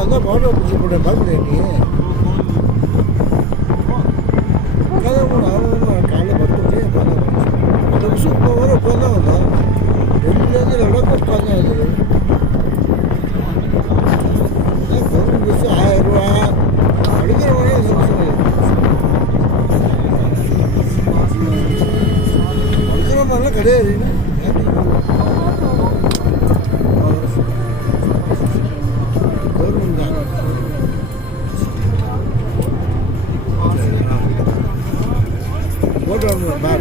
அதான் பாடா பிடிச்சி போட பார்க்குறேன் நீ காலைல 10 மணி அந்த விஷயம் இப்போ வர இப்போ தான் வந்தோம் 2லேருந்து லடாக் உட்காந்து இருக்குது கவர்மெண்ட் பஸ்ஸு 1000 ரூபா அடிக்கிற மணி அடிக்கிற மாதிரிலாம் கிடையாது What on the back?